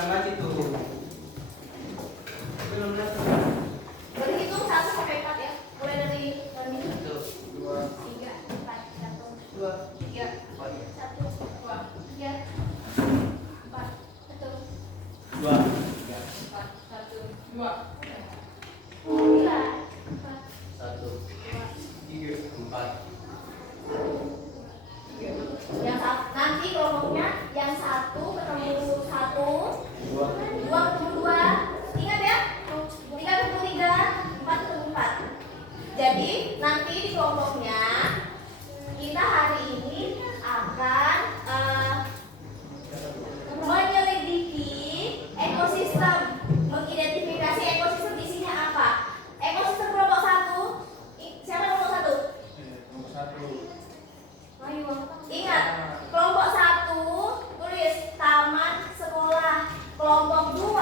nama itu. Berhitung 1 sampai 4 ya. Mulai dari ini. 1, 2, 3, 4, 1, 2, 3, 1, 2, 3, 4, 1, 2, 4, 1, 2, 3, 4, 1, 3, 4. Nanti kelompoknya yang 1 ketemu 1, 2 ketemu 2. Ingat ya, 3 ketemu 3, 4 ketemu 4. Jadi nanti di kelompoknya kita hari ini akan menyelidiki ekosistem, mengidentifikasi ekosistem isinya apa. Ekosistem kelompok 1, siapa kelompok 1? Nomor 1. Ayo, ingat, kelompok 1 tulis taman sekolah. Kelompok 2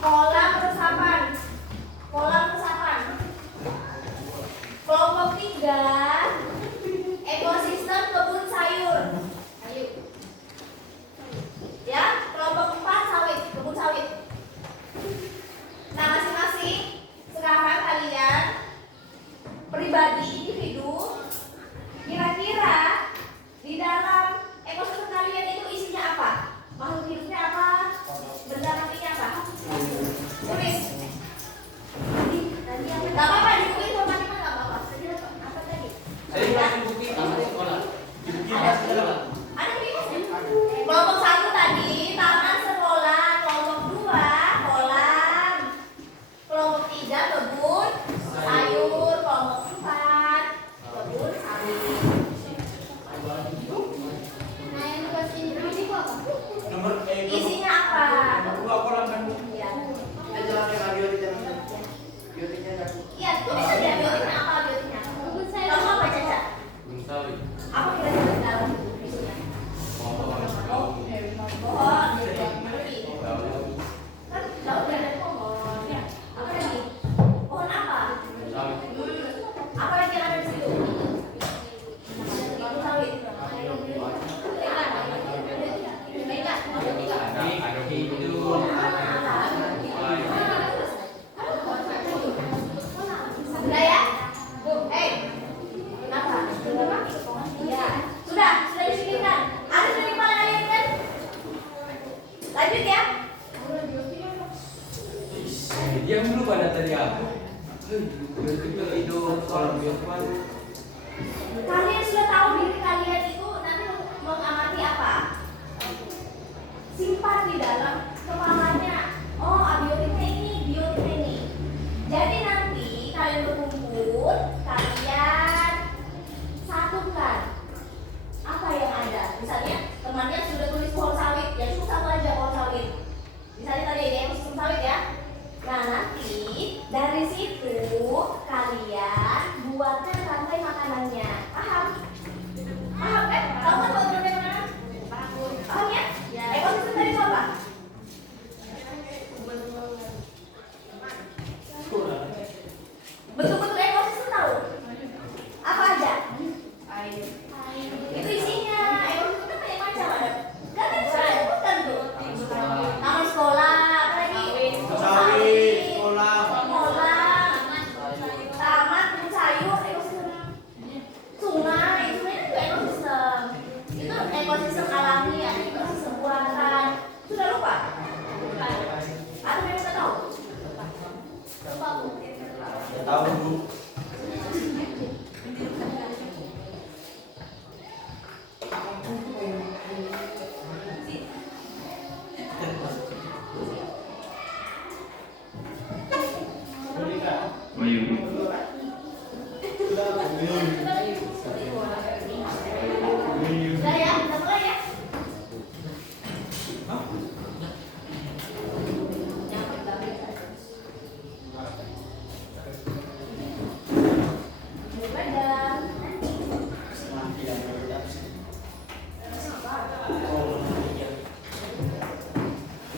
kolam resapan. Kolam resapan. Kelompok 3 ekosistem kebun sayur. Ayo. Ya, kelompok 4 sawit, kebun sawit. Nah, masing-masing sekarang kalian pribadi individu, kira-kira di dalam ekosistem kalian itu isinya apa? Makhluk hidupnya apa? Benda matinya apa? Tulis. Gak apa-apa, di buku informatika gak apa-apa. Tadi apa tadi? Saya kasih bukti taman sekolah. Di bukti masih ada nggak? Ada di mana? Kelompok 1 tadi taman sekolah, kelompok 2 kolam, kelompok 3 kebun sayur, kelompok 4 kebun sawit. Nah, yang tugas ini apa? Nomor Isinya apa? Buka kolam kan Bu? Iya. Jelaskan biotiknya. Biotiknya kan? Iya, tulis aja biotiknya apa biotiknya. Kamu apa Caca? Bungsawit. Apa kira-kira di dalam isinya? Pohon. Pohon. Daun. Kan daun ada pohon. Apa lagi? Pohon apa? Sawit. Apa lagi yang ada di situ? Pohon sawit. Ada hidung. Sudah ya? Kenapa? Iya. Sudah disingkirkan. Ada dari mana kalian kan? Lanjut ya. Diam dulu pada tadi apa? Itu kolam biotiknya. Kalian sudah tahu diri kalian itu nanti mengamati apa? Simpan di dalam kepalanya. Oh, abiotiknya ini, biotiknya ini. Jadi nanti kalian berkumpul, kalian satukan apa yang ada. Misalnya temannya sudah tulis pohon sawit, ya cukup satu aja pohon sawit. Misalnya tadi ini ekosistem sawit ya. Nah nanti dari situ kalian buatkan rantai makanannya. Paham? Paham kan? Tahu kan buat rantai makanan? Paham ya? Ekosistem tadi itu apa? Betul-betul ekosistem tahu? Apa aja? Air. Itu isinya. Ekosistem kan banyak macam ada. Kan sudah disebutkan tuh. Taman sekolah, apa lagi? Sawit, kolam. Kolam, taman, kebun sayur, ekosistem sungai, sungai itu ekosistem. Itu ekosistem alami ya, ekosistem buatan. Sudah lupa? Atau memang nggak tahu? Lupa Bu. Ya tahu Bu. Bayu. Sudah ya, kita mulai ya. Mulai dan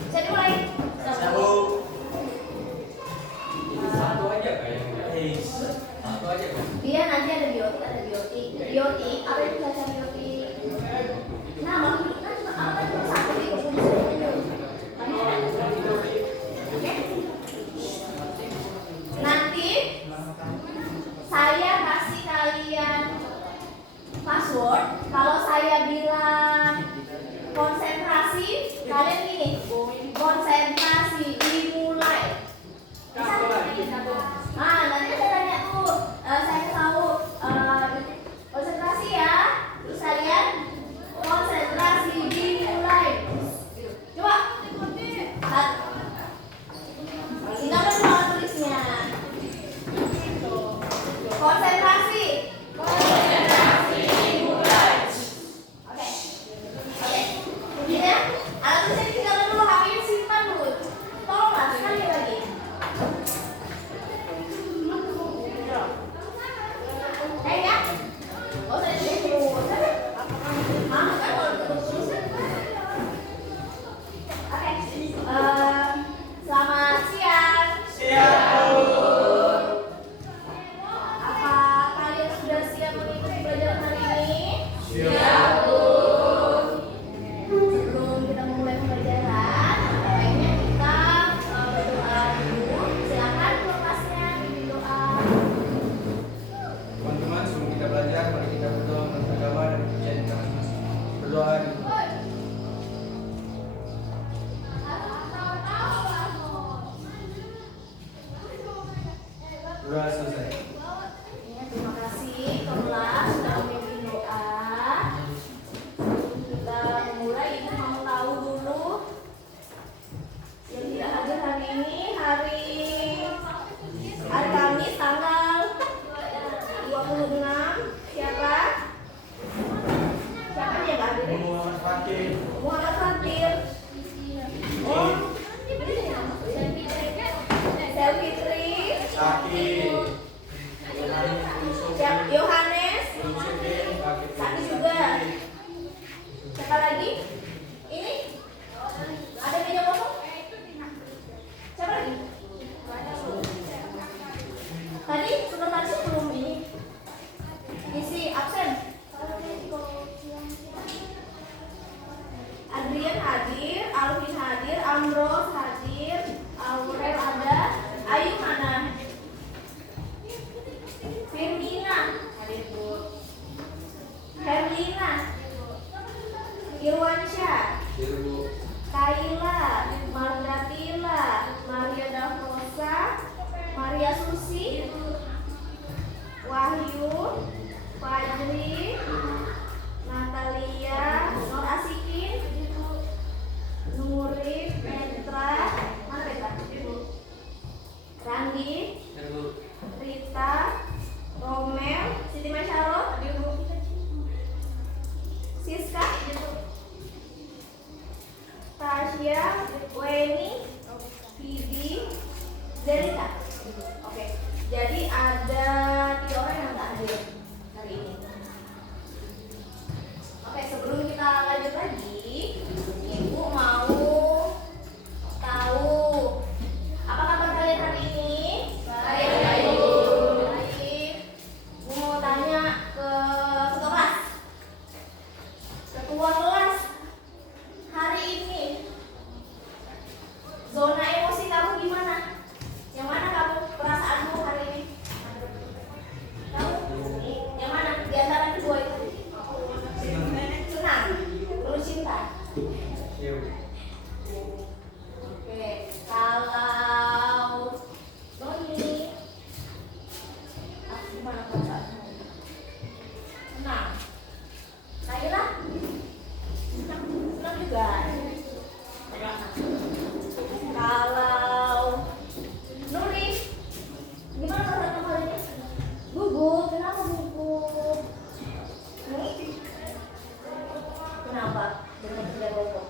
bisa dimulai. Satu. Satu aja kayaknya. Satu aja kan. Dia nanti ada biotik. Biotik, apa itu bahasa biotik? Nah, makhluk hidup kan cuma apa tadi? Satu bangun. Kalau saya bilang konsentrasi, kalian gini, konsentrasi dimulai. Nah, nanti saya tanya tuh, saya tahu konsentrasi ya. Terus kalian konsentrasi dimulai. Coba. Kita berdua tulisnya. Konsentrasi. Konsentrasi dimulai. Oke. Oke. Kemudian alat tulisnya ditinggalkan dulu, HP-nya simpan dulu. Tolonglah sekali lagi. Ya. Oh, saya terus. Mama kan kalau terus. Oke. Selamat siang. Apa kalian sudah siap mengikuti pelajaran hari ini? Sebelum kita memulai pembelajaran, baiknya kita berdoa dulu. Silakan kelasnya pimpin doa. Teman-teman, sebelum kita belajar, mari kita berdoa menurut agama dan kepercayaan kita masing-masing. Berdoa dulu. Berdoa selesai. Ya, terima kasih kelas sudah memimpin doa. Sebelum kita memulai, ibu mau tahu dulu yang tidak hadir hari ini, hari Kamis tanggal 26. Siapa? Siapa dia nggak hadir? Muhammad Fakir. Muhammad Fatir. Oh, Selvitri. Siap, Yohanes. Satu juga. Siapa lagi? Ini? Ada meja kosong? Siapa lagi? Tadi sebentar sebelum ini isi absen. Adrian hadir, Alvin hadir, Amros hadir, Aurel ada, Ayu mana? Firmina hadir Bu. Herlina, Irwansyah, Kaila, Margatila, Maria Davosa, Maria Susi, Wahyu, Fajri, Natalia, Nur Asikin, Nurif, Petra, mana Petra? Randi, Rita, Romel, Siti Masyaro, Siska, Tasya, Weni, Vivi, Zelita. Oke, jadi ada 3 orang yang tak hadir hari ini. Oke, sebelum kita lanjut lagi, Ibu mau tahu apa kabar kalian hari ini? Baik. Ibu mau tanya ke kelas. Ketua kelas, hari ini zona emosi kamu gimana? Yang mana kamu perasaanmu hari ini? Kamu yang mana? Di antara kedua itu? Senang, penuh cinta. Oke, kalau Noni, gimana perasaanmu? Senang. Kaila? Senang juga. Kalau Nuri, gimana perasaan kamu hari ini? Gugup, kenapa gugup? Kenapa? Dengan tidak rokok.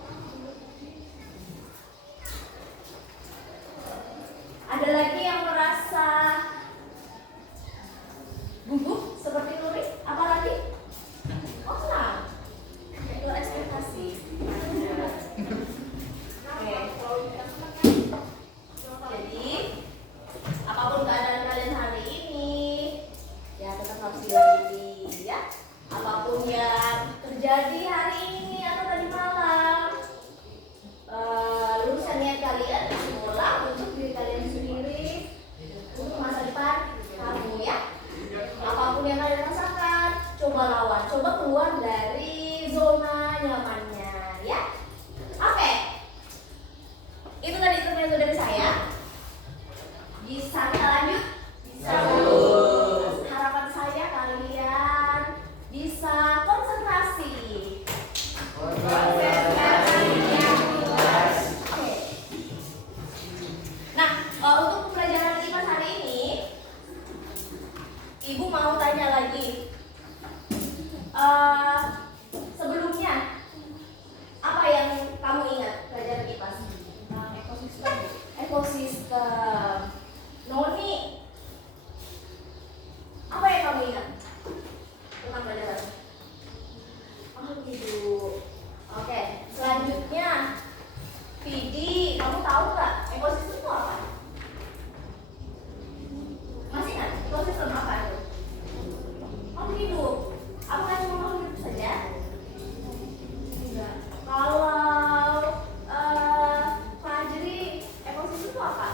Ada lagi yang merasa gugup seperti Nuri? Apa lagi? Oh, senang. Itu ekspektasi. Jadi apapun keadaan kalian hari ini, ya tetap harus dilalui ya. Apapun yang terjadi hari ini atau tadi malam, luruskan niat kalian di sekolah untuk diri kalian sendiri, untuk masa depan kamu ya. Apapun Ibu mau tanya lagi. Sebelumnya apa yang kamu ingat pelajaran IPA? Ekosistem. Ekosistem. Noni, apa yang kamu ingat tentang pelajaran? Oh gitu. Oke, selanjutnya Vidi, kamu tahu nggak ekosistem itu apa? Masih ingat ekosistem apa itu? Makhluk hidup. Apakah cuma makhluk hidup saja? Enggak. Kalau Fajri, ekosistem itu apa?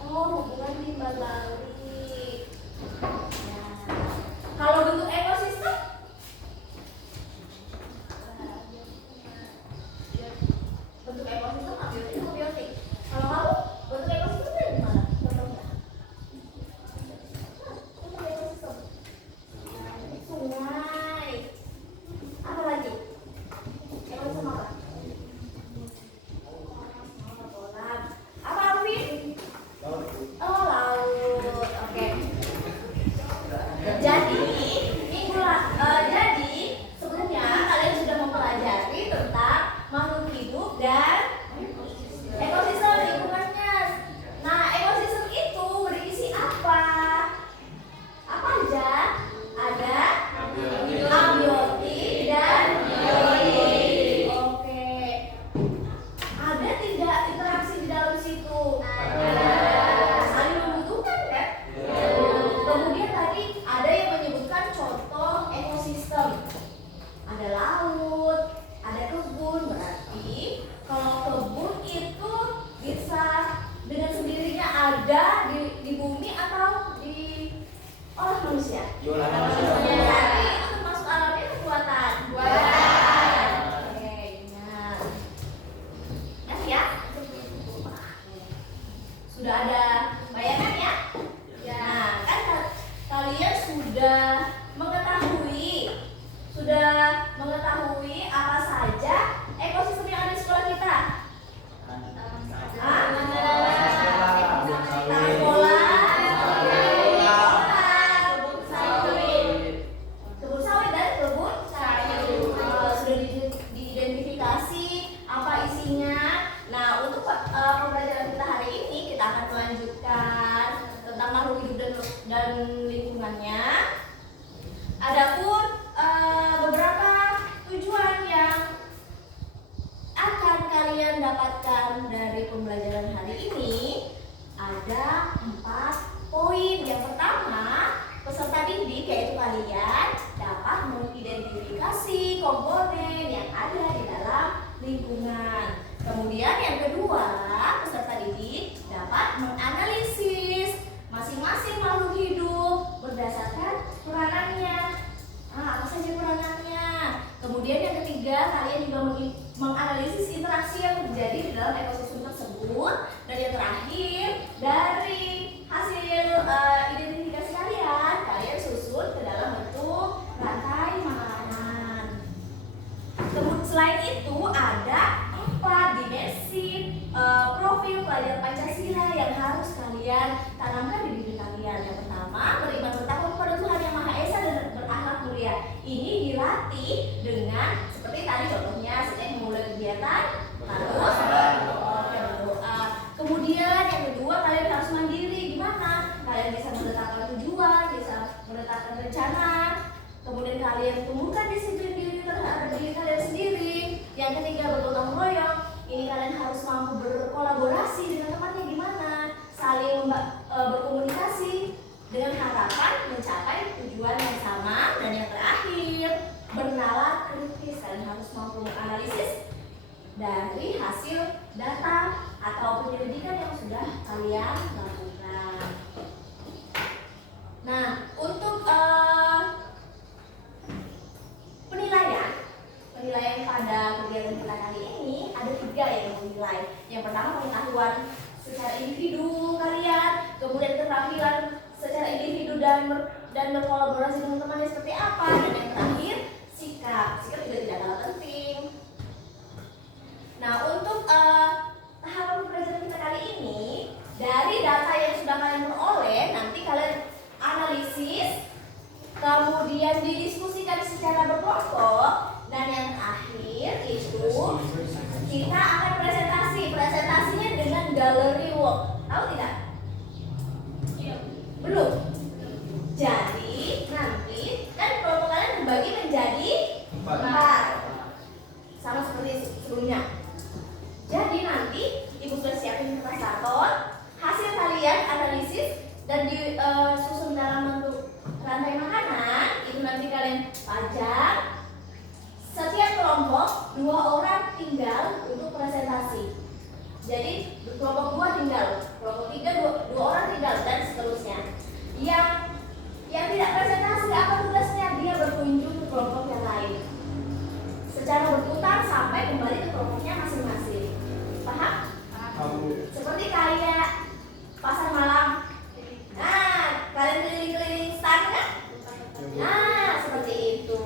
Oh, hubungan timbal balik. Ya. Kalau bentuk ekosistem? Bentuk ekosistem abiotik atau biotik? Kalau kamu, bentuk ekosistem dari mana? Contohnya? Bentuk ekosistem. Sungai. Apa lagi? Ekosistem apa? Kolam. Apa Alvin? Oh, laut. Oke. Jadi sebelumnya kalian sudah mempelajari tentang makhluk hidup dan ekosistem lingkungannya. Nah, ekosistem itu berisi apa? Apa aja? Ada abiotik dan biotik. Oke. Ada tidak interaksi di dalam situ? Ada. Saling membutuhkan kan? Kemudian tadi ada yang menyebutkan contoh ekosistem. Ada laut, ada kebun. Berarti kalau kebun itu bisa dengan sendirinya ada di bumi atau di olah manusia? Diolah manusia. Berarti itu termasuk alami atau buatan? Buatan. Oke, ingat. Ingat ya? Sudah ada bayangan ya? Nah, kan kalian sudah mengetahui apa saja ekosistem yang ada di sekolah kita? Taman bola, kebun sawit dan kebun sayur. Sudah diidentifikasi apa isinya. Nah, untuk pembelajaran kita hari ini kita akan melanjutkan tentang makhluk hidup dan lingkungannya. Adapun beberapa tujuan yang akan kalian dapatkan dari pembelajaran hari ini ada 4 poin. Yang pertama, peserta didik yaitu kalian dapat mengidentifikasi komponen yang ada di dalam lingkungan. Kemudian yang kedua, peserta didik dapat menganalisis masing-masing makhluk hidup berdasarkan peranannya. Apa saja peranannya? Kemudian yang ketiga, kalian juga menganalisis interaksi yang terjadi di dalam ekosistem tersebut. Dan yang terakhir, dari hasil identifikasi kalian susun ke dalam bentuk rantai makanan. Selain itu ada 4 dimensi profil pelajar Pancasila yang harus kalian tanamkan di diri kalian. Yang pertama, beriman bertakwa kepada Tuhan Yang Maha Esa dan berakhlak mulia. Ini dilatih dengan seperti tadi contohnya setiap memulai kegiatan harus berdoa. Kemudian yang kedua, kalian harus mandiri. Gimana? Kalian bisa menetapkan tujuan, bisa menetapkan rencana. Kemudian kalian tumbuhkan disiplin diri terhadap diri kalian sendiri. Yang ketiga, bergotong royong. Ini kalian harus mampu berkolaborasi dengan temannya. Gimana? Saling berkomunikasi dengan harapan mencapai tujuan yang sama. Dan yang terakhir, bernalar kritis. Kalian harus mampu menganalisis dari hasil data atau penyelidikan yang sudah kalian lakukan. Nah, untuk penilaian pada kegiatan kita kali ini ada 3 yang menilai. Yang pertama, pengetahuan secara individu kalian, kemudian keterampilan secara individu dan berkolaborasi dengan temannya seperti apa, dan yang terakhir sikap juga tidak kalah penting. Nah, untuk tahapan pembelajaran kita kali ini, dari data yang sudah kalian kalian pajang, setiap kelompok 2 orang tinggal untuk presentasi. Jadi kelompok 2 tinggal, kelompok 3 2 orang tinggal, dan seterusnya. Yang tidak presentasi, apa tugasnya? Dia berkunjung ke kelompok yang lain secara berputar sampai kembali ke kelompoknya masing-masing. Paham? Seperti kayak pasar malam. Nah, kalian keliling-keliling stand kan? Nah, seperti itu.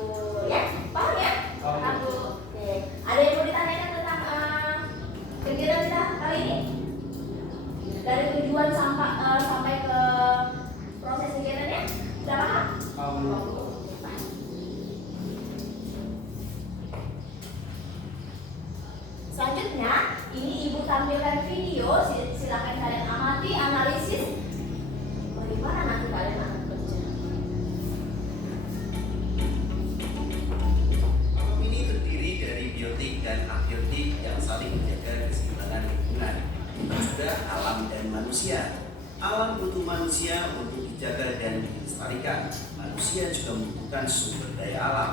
Ya, paham ya? Paham, Bu. Oke. Ada yang mau ditanyakan tentang kegiatan kita kali ini? Dari tujuan sampai ke proses kegiatannya? Sudah paham? Selanjutnya, ini Ibu tampilkan video. Silakan kalian amati, analisis. Bagaimana nanti kalian akan kerja? Alam ini terdiri dari biotik dan abiotik yang saling menjaga keseimbangan lingkungan. Juga alam dan manusia. Alam butuh manusia untuk dijaga dan dilestarikan. Manusia juga membutuhkan sumber daya alam.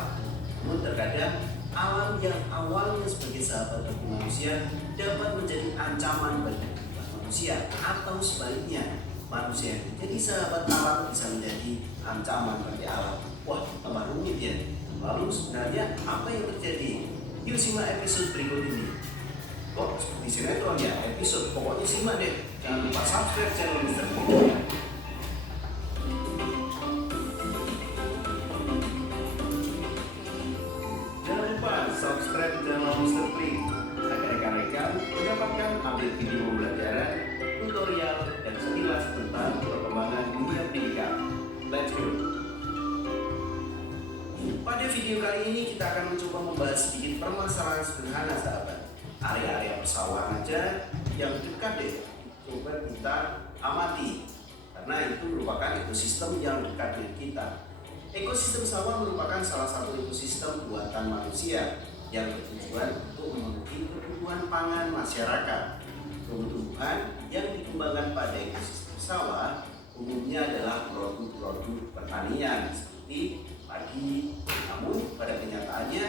Namun terkadang alam yang awalnya sebagai sahabat bagi manusia dapat menjadi ancaman bagi kehidupan manusia, atau sebaliknya, manusia yang menjadi sahabat alam bisa menjadi ancaman bagi alam. Wah, tambah rumit ya. Lalu sebenarnya apa yang terjadi? Yuk simak episode berikut ini. Kok seperti sinetron ya episode? Pokoknya simak deh. Jangan lupa subscribe channel Mr. Video. Jangan lupa subscribe channel Mr. Play agar rekan-rekan mendapatkan update video pembelajaran, tutorial, dan sekilas tentang perkembangan dunia pendidikan. Let's go! Pada video kali ini kita akan mencoba membahas sedikit permasalahan sederhana sahabat. Area-area persawahan aja yang dekat deh, coba kita amati. Karena itu merupakan ekosistem yang dekat dengan kita. Ekosistem sawah merupakan salah satu ekosistem buatan manusia yang bertujuan untuk memenuhi kebutuhan pangan masyarakat. Tumbuhan yang dikembangkan pada ekosistem sawah umumnya adalah produk-produk pertanian seperti padi. Namun pada kenyataannya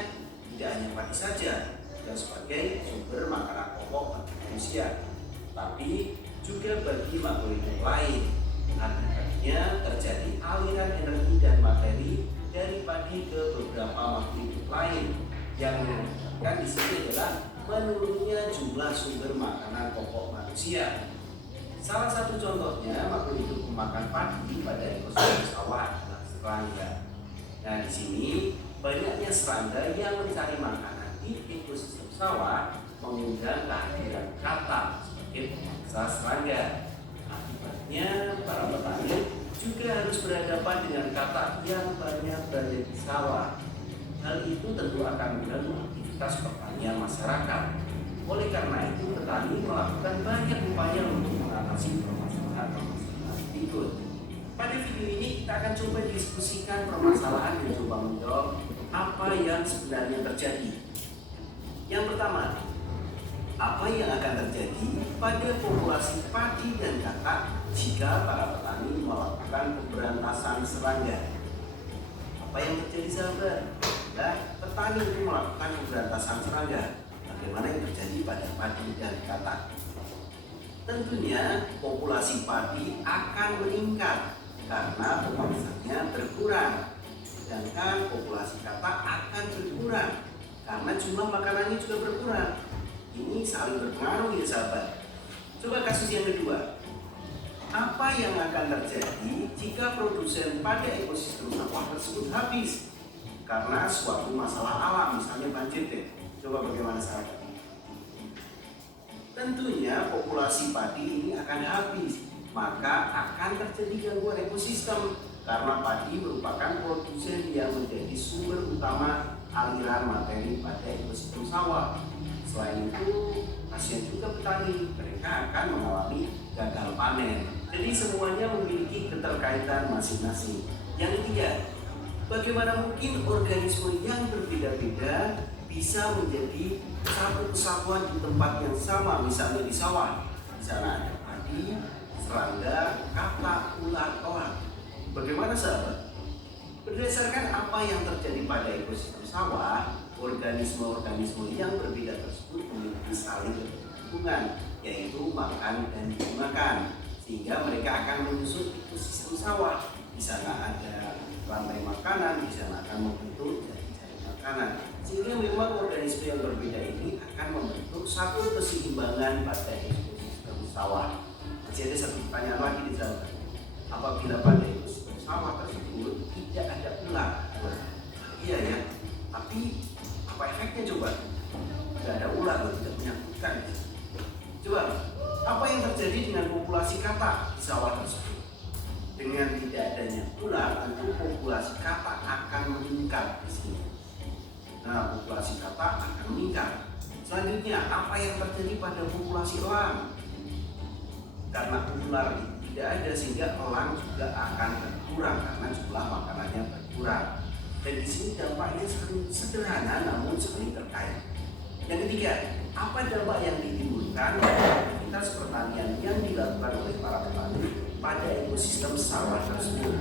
tidak hanya padi saja yang sebagai sumber makanan pokok bagi manusia, tapi juga bagi makhluk hidup lain. Akibatnya terjadi aliran energi dan materi dari padi ke beberapa makhluk hidup lain yang menyebabkan di sini adalah menurunnya jumlah sumber makanan pokok manusia. Salah satu contohnya makhluk hidup pemakan padi pada ekosistem sawah adalah serangga. Nah, di sini banyaknya serangga yang mencari makanan di ekosistem sawah mengundang kehadiran kata sebagai pemangsa serangga. Akibatnya para petani juga harus berhadapan dengan kata yang banyak berada di sawah. Hal itu tentu akan mengganggu aktivitas pertanian masyarakat. Oleh karena itu petani melakukan banyak upaya untuk mengatasi permasalahan berikut. Pada video ini kita akan coba diskusikan permasalahan dan coba menjawab apa yang sebenarnya terjadi. Yang pertama, apa yang akan terjadi pada populasi padi dan katak jika para petani melakukan pemberantasan serangga? Apa yang terjadi sahabat? Nah, petani itu melakukan pemberantasan serangga. Bagaimana yang terjadi pada padi dan katak? Tentunya populasi padi akan meningkat karena pemangsanya berkurang, sedangkan populasi katak akan berkurang karena jumlah makanannya juga berkurang. Ini saling berpengaruh ya sahabat. Coba kasus yang kedua. Apa yang akan terjadi jika produsen pada ekosistem sawah tersebut habis karena suatu masalah alam, misalnya banjir deh. Coba bagaimana sahabat? Tentunya populasi padi ini akan habis, maka akan terjadi gangguan ekosistem karena padi merupakan produsen yang menjadi sumber utama aliran materi pada ekosistem sawah. Selain itu, kasihan juga petani, mereka akan mengalami gagal panen. Jadi semuanya memiliki keterkaitan masing-masing. Yang ketiga, bagaimana mungkin organisme yang berbeda-beda bisa menjadi satu kesatuan di tempat yang sama, misalnya di sawah. Di sana ada padi, serangga, katak, ular, toa. Bagaimana sahabat? Berdasarkan apa yang terjadi pada ekosistem sawah, organisme-organisme yang berbeda tersebut memiliki saling berhubungan, yaitu makan dan dimakan, sehingga mereka akan menyusun ekosistem sawah. Di sana ada rantai makanan, di sana akan membentuk jaring-jaring makanan, sehingga memang organisme yang berbeda ini akan membentuk satu keseimbangan pada ekosistem sawah. Masih ada satu pertanyaan lagi di sana. Apabila pada ekosistem sawah tersebut tidak ada ular, iya ya, tapi apa efeknya coba? Tidak ada ular, tidak menyakitkan. Coba, apa yang terjadi dengan populasi katak di sawah tersebut? Dengan tidak adanya ular, tentu populasi katak akan meningkat di sini. Nah, populasi katak akan meningkat. Selanjutnya, apa yang terjadi pada populasi elang? Karena ular tidak ada, sehingga elang juga akan berkurang karena jumlah makanannya berkurang. Dan di sini dampaknya sering sederhana namun sering terkait. Yang ketiga, apa dampak yang ditimbulkan dari aktivitas pertanian yang dilakukan oleh para petani pada ekosistem sawah tersebut?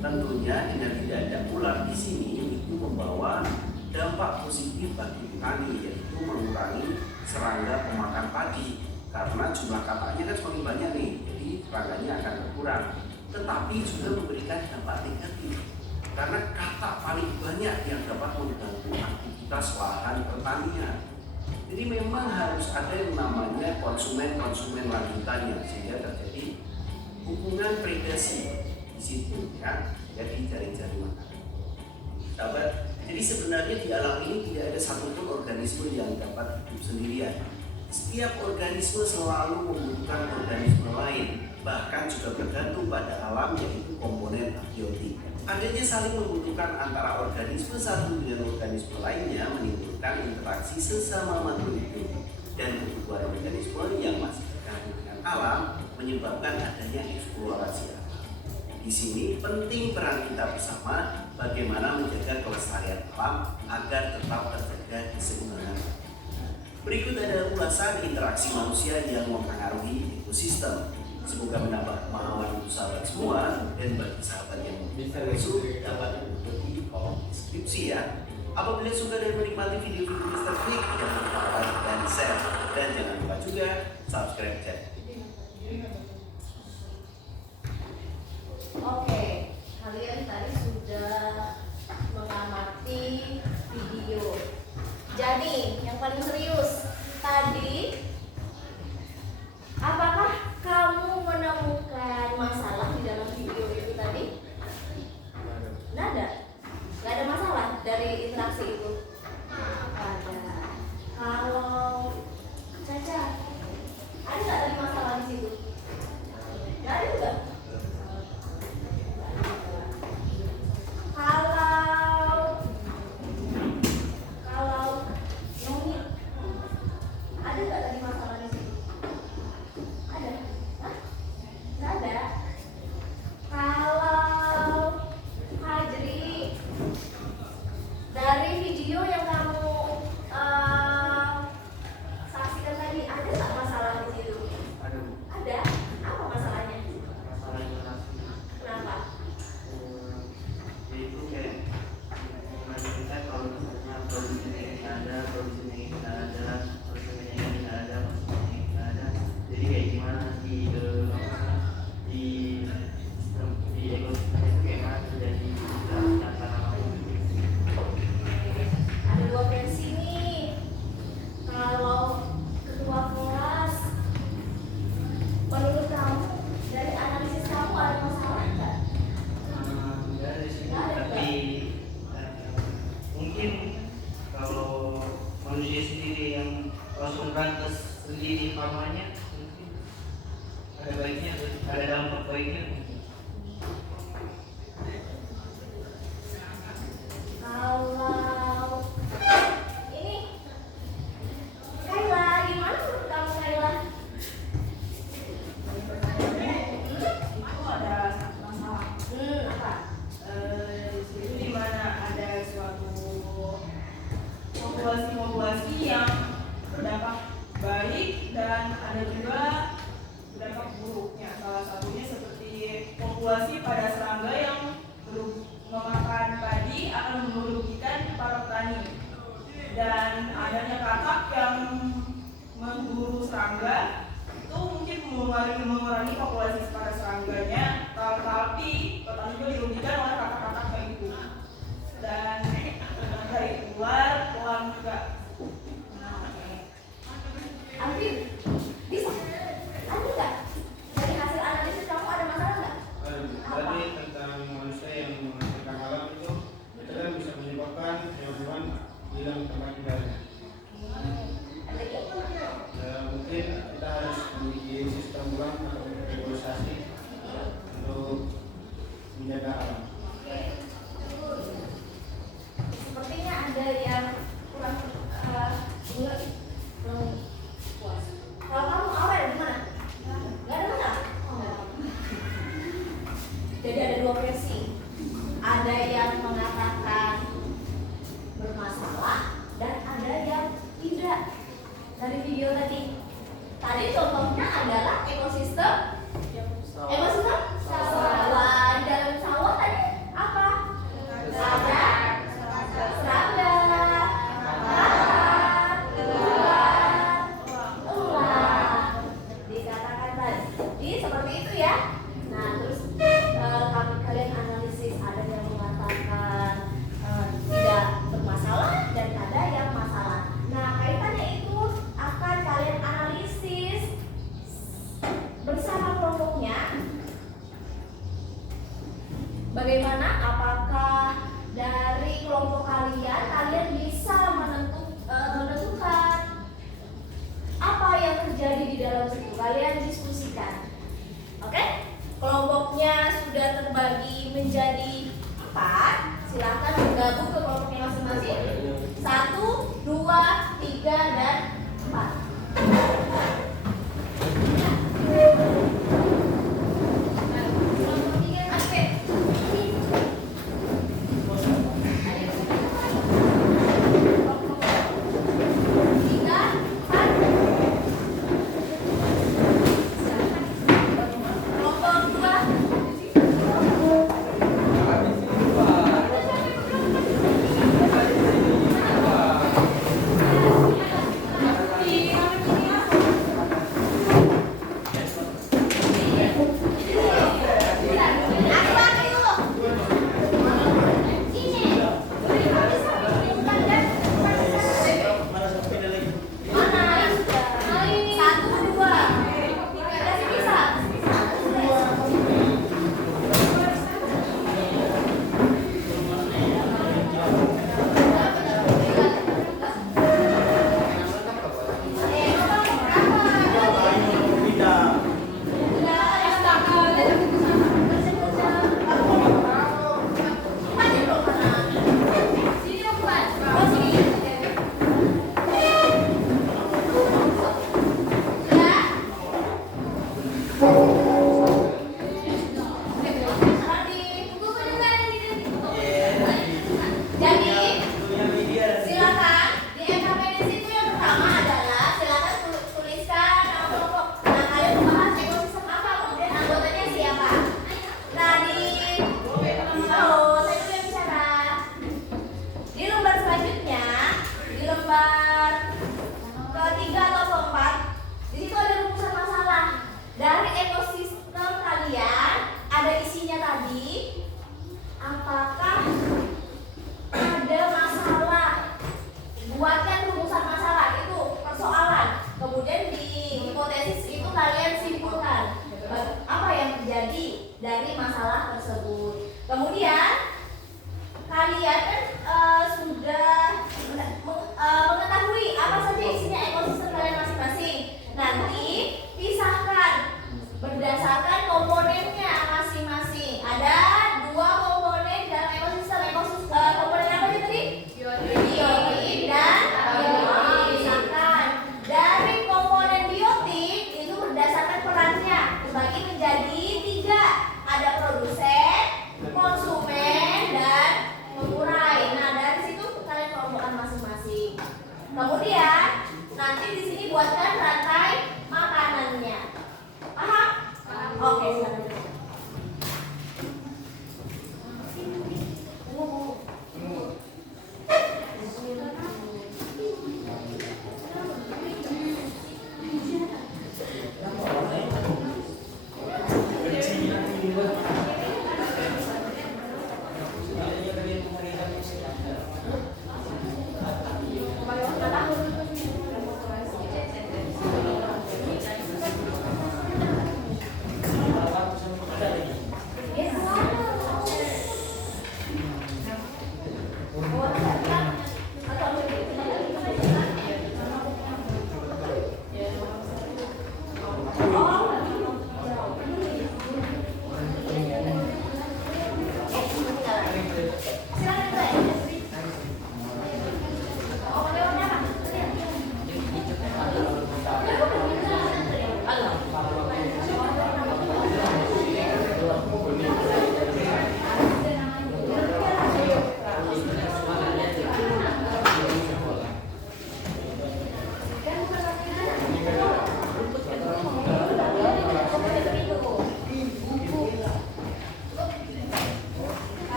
Tentunya dengan tidak ada ular di sini itu membawa dampak positif bagi petani, yaitu mengurangi serangga pemakan padi karena jumlah kataknya kan semakin banyak nih, jadi serangganya akan berkurang. Tetapi juga memberikan dampak negatif karena katak paling banyak yang dapat mengganggu aktivitas lahan pertanian. Jadi memang harus ada yang namanya konsumen lanjutannya, sehingga terjadi hubungan predasi di situ ya, jadi jaring-jaring makanan. Sahabat, jadi sebenarnya di alam ini tidak ada satupun organisme yang dapat hidup sendirian. Setiap organisme selalu membutuhkan organisme lain, bahkan juga bergantung pada alam, yaitu komponen abiotik. Adanya saling membutuhkan antara organisme satu dengan organisme lainnya menimbulkan interaksi sesama makhluk hidup, dan kebutuhan organisme yang masih tergabung dengan alam menyebabkan adanya eksplorasi alam. Di sini penting peran kita bersama bagaimana menjaga kelestarian alam agar tetap terjaga keseimbangan. Berikut ada ulasan interaksi manusia yang mempengaruhi ekosistem. Semoga menambah pemahaman untuk sahabat semua, dan bagi sahabat yang masuk dapat mengikuti kolom deskripsi ya. Apabila suka dan menikmati video-video Mr. Flick, jangan lupa like dan share, dan jangan lupa juga subscribe channel. Oke, kalian tadi sudah mengamati video. Jadi, yang paling serius tadi, apakah kamu menemukan masalah di dalam video itu tadi? Nggak ada? Nggak ada masalah dari interaksi itu? Ada. Kalau Caca, ada nggak tadi masalah di situ? Nggak ada juga? Kalau Noni, ada nggak tadi masalah di situ? Ada? Hah? Nggak ada. Kalau Hajri, dari video yang kamu saksikan tadi, ada nggak masalah di situ? Ada. Ada. Apa masalahnya? Masalah interaksi. Kenapa? Yaitu kayak gimana kita kalau misalnya produksinya ini ada, produksinya ini nggak ada, produksinya ini nggak ada, produksinya ini nggak ada. Jadi kayak gimana di ekosistem itu kayak mana terjadi interaksi antara Ada dua versi nih. Kalau ketua kelas, menurut kamu dari analisis kamu ada masalah nggak? nggak ada sih, Nggak ada, tapi mungkin kalau manusia sendiri yang langsung berantas sendiri pamannya, mungkin ada baiknya, ada dampak baiknya mungkin. Kalau ini, Kayla, gimana menurut kamu Kayla? Itu ada satu masalah. Apa? Itu di mana ada suatu populasi yang berdampak baik dan ada juga berdampak buruknya. Salah satunya seperti populasi pada serangga yang berburu serangga itu mungkin mengurangi populasi pada serangganya, tapi petani juga dirugikan oleh kata-kata kayak gitu. Dan dari ular, pelan juga. Alvin, bisa? Ada nggak? Dari hasil analisis kamu ada masalah nggak? Tadi tentang manusia yang menghancurkan alam itu kan bisa menyebabkan hewan-hewan hilang tempat tinggalnya. Ada lagi? Mungkin kita harus memiliki sistem ulang atau regulasi untuk menjaga alam. Sepertinya ada yang kurang puas. Kalau kamu awal gimana? Gak ada masalah? Jadi ada dua versi. Ada yang mengatakan bermasalah dan ada yang tidak. Dari video tadi contohnya adalah ekosistem sawah. Di dalam sawah tadi apa? Ada serangga, lalat, ular. Dikatakan tadi seperti itu ya. Nah terus kalian analisis, ada yang mengatakan tidak bermasalah dan ada yang masalah. Nah kaitannya itu akan kalian analisis bersama kelompoknya. Bagaimana? Apakah dari kelompok kalian bisa menentukan apa yang terjadi di dalam situ? Kalian diskusikan. Oke? Kelompoknya sudah terbagi menjadi 4. Silakan bergabung ke kelompoknya masing-masing. 1, 2, 3, dan 4. Dari masalah tersebut. Kemudian kalian kan sudah mengetahui apa saja isinya ekosistem kalian masing-masing. Nanti pisahkan berdasarkan komponennya masing-masing. Ada 2 komponen dalam ekosistem. Komponen apa aja tadi? Biotik dan biotik. Pisahkan. Dari komponen biotik itu berdasarkan perannya dibagi menjadi 3. Ada produsen, konsumen, dan pengurai. Nah dari situ kalian kelompokkan masing-masing. Kemudian nanti di sini buatkan rantai makanannya. Paham? Oke, silakan.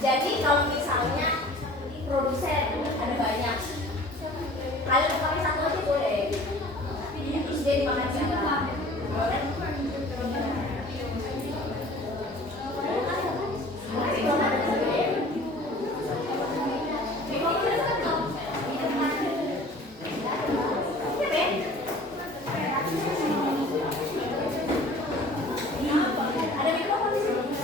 Jadi kalau misalnya produsen ada banyak, kalian pakai satu aja boleh. Terus dia dimakan siapa? Ada mikrofon di sini.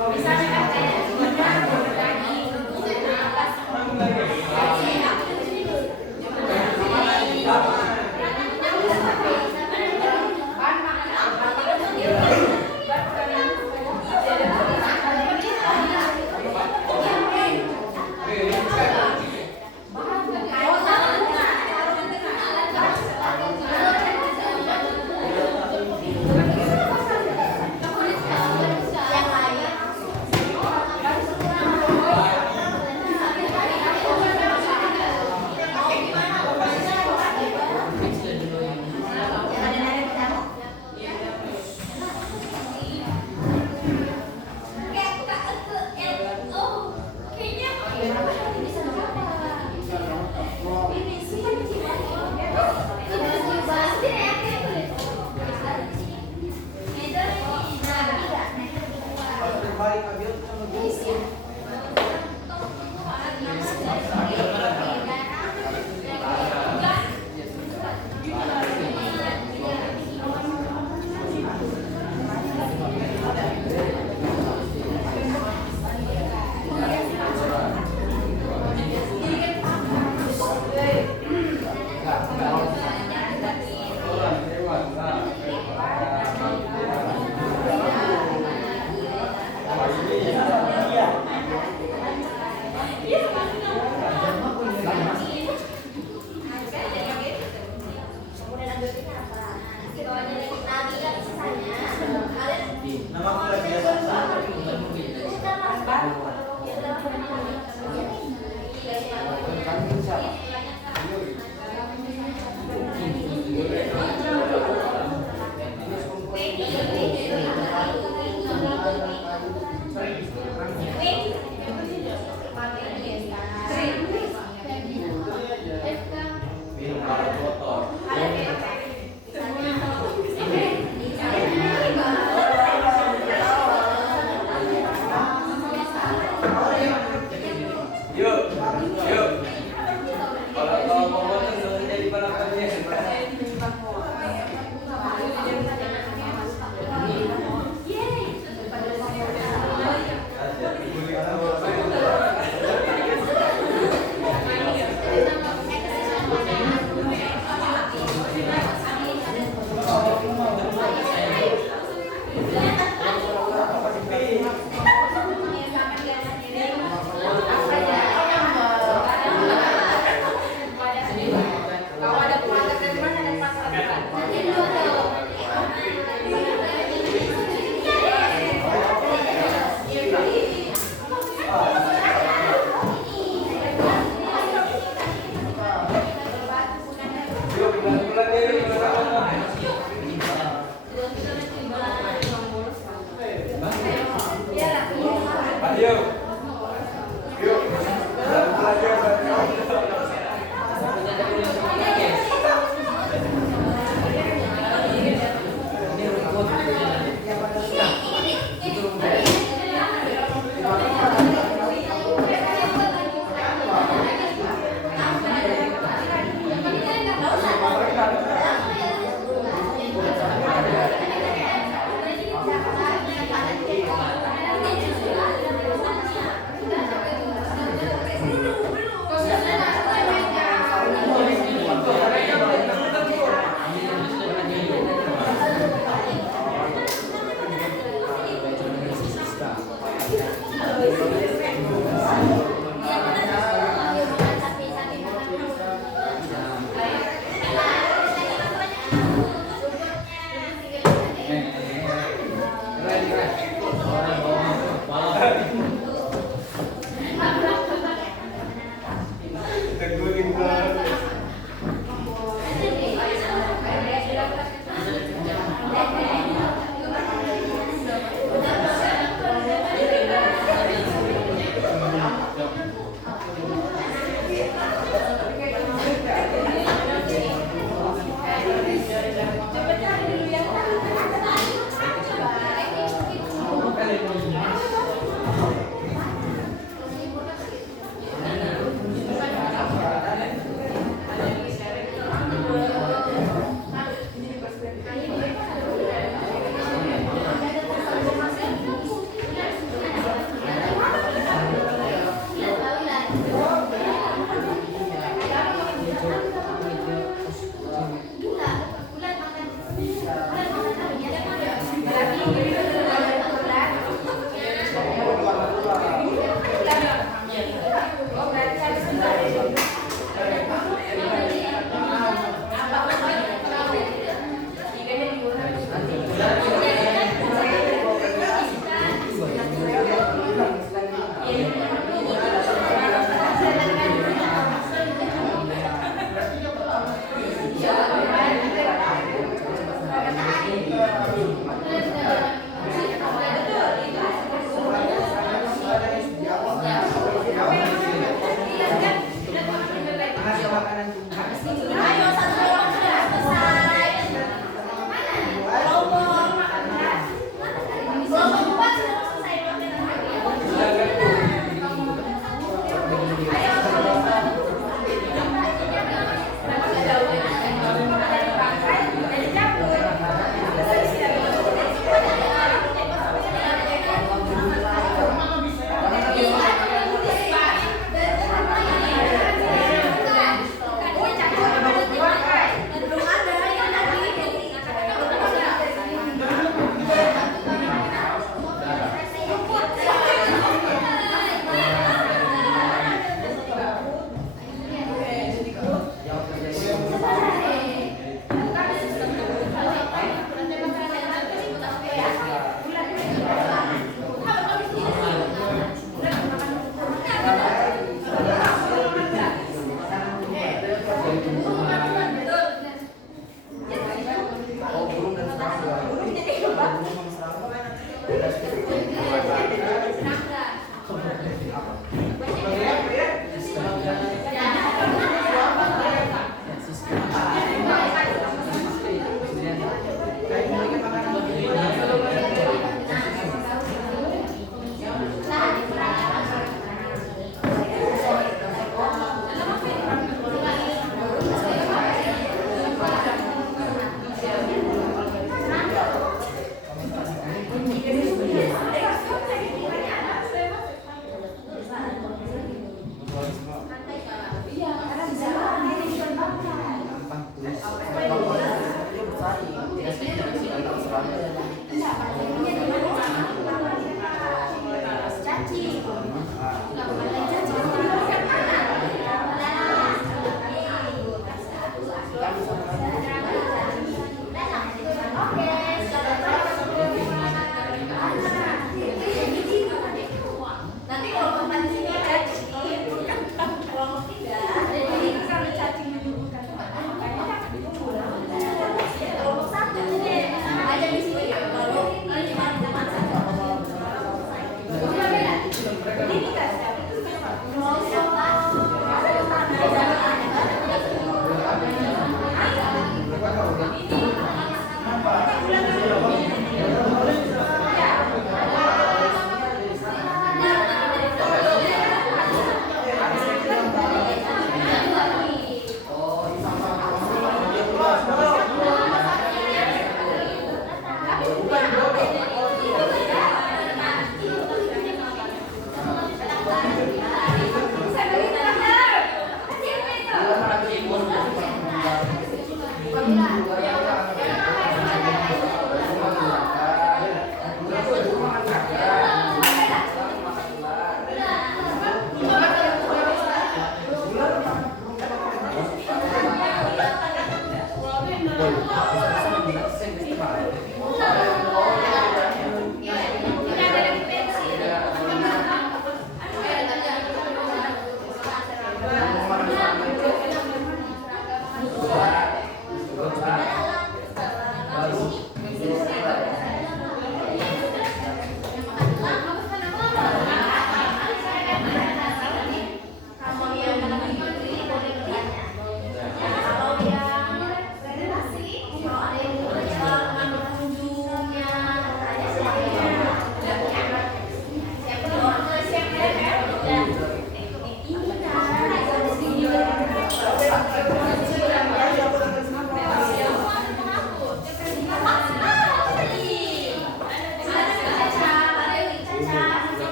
Kalau bisa kan kayak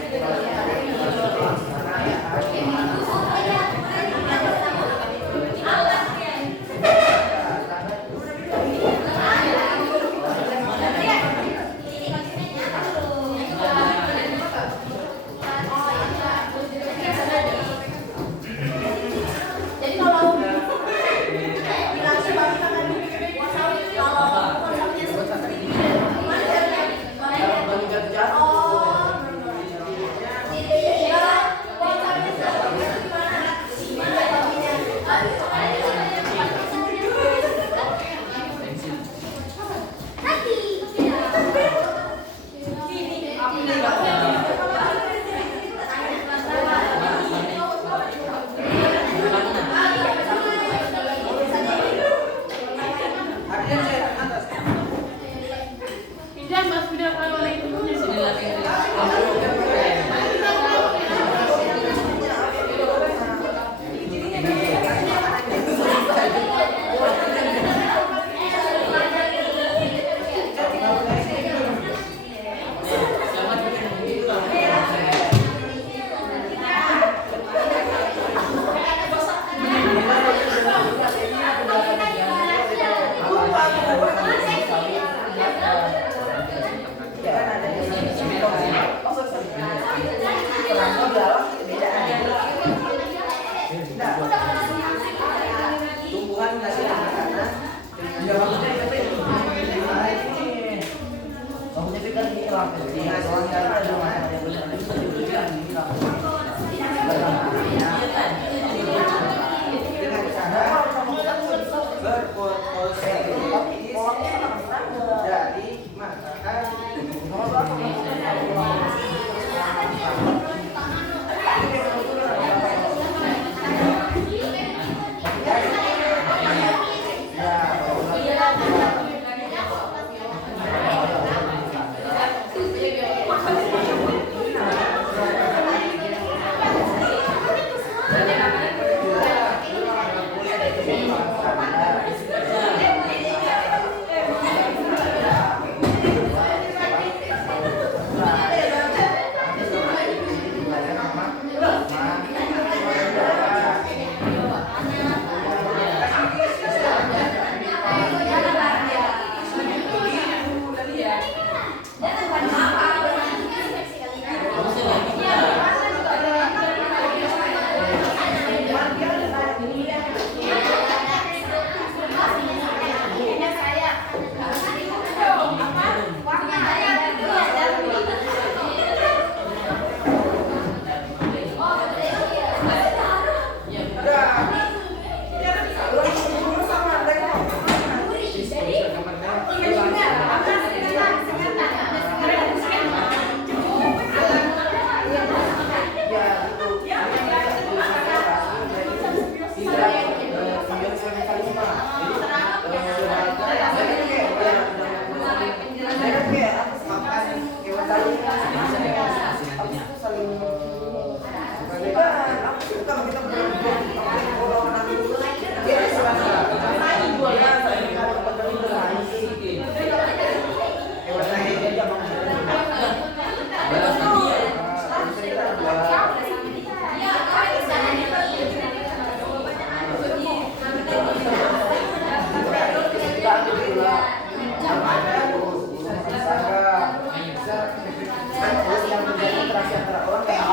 Siapa yang Jadi kalau bilangnya babi makan wasabi, kalau wasabinya sedikit, gimana caranya? Oh, iya, wasabinya sedikit gimana? Gimana babinya? Nanti. Pindah mas, pindah kalau itu Tumbuhan ngasih anak-anak. Kamu jadi kan ini lah, soalnya ada rumah yang benar itu juga ini lah. Dengan cara berpose dari masyarakat. Yang menjadi interaksi antara orang kayak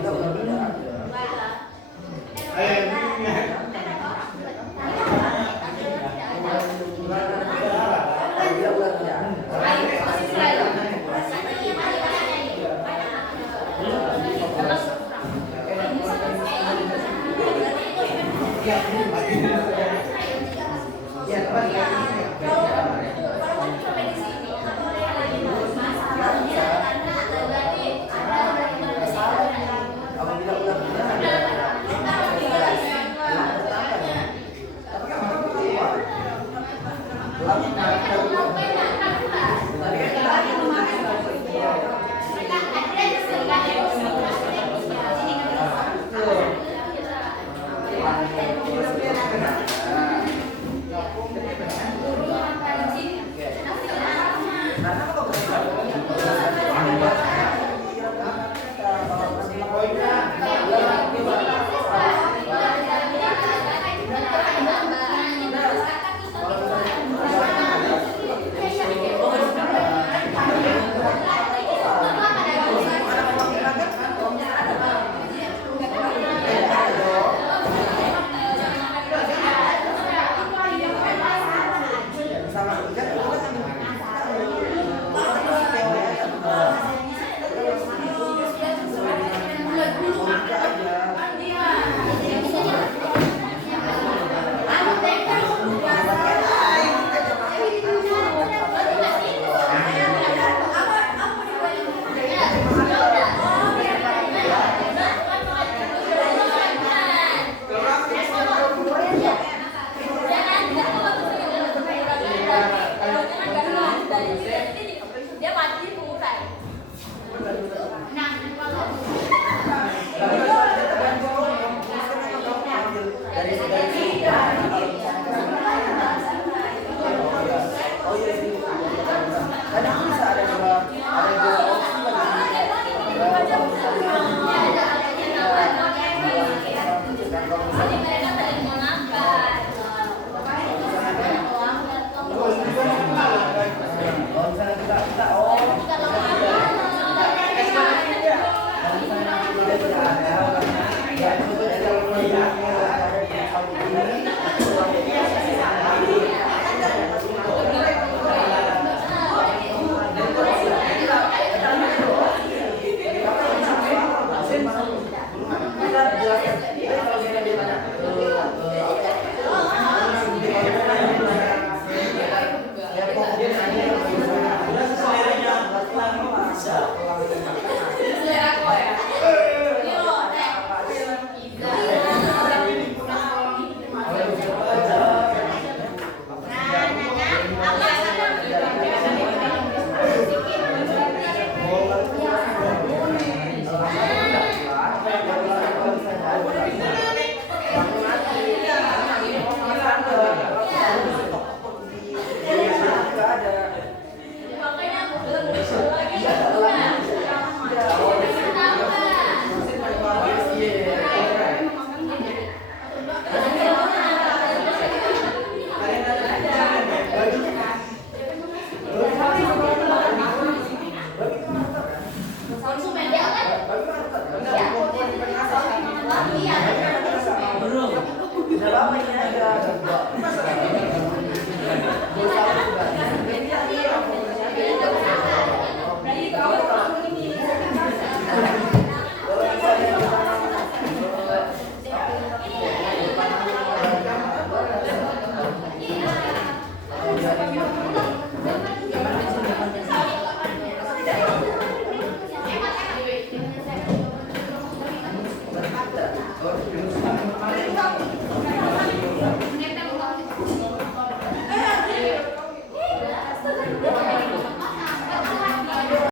Ayo,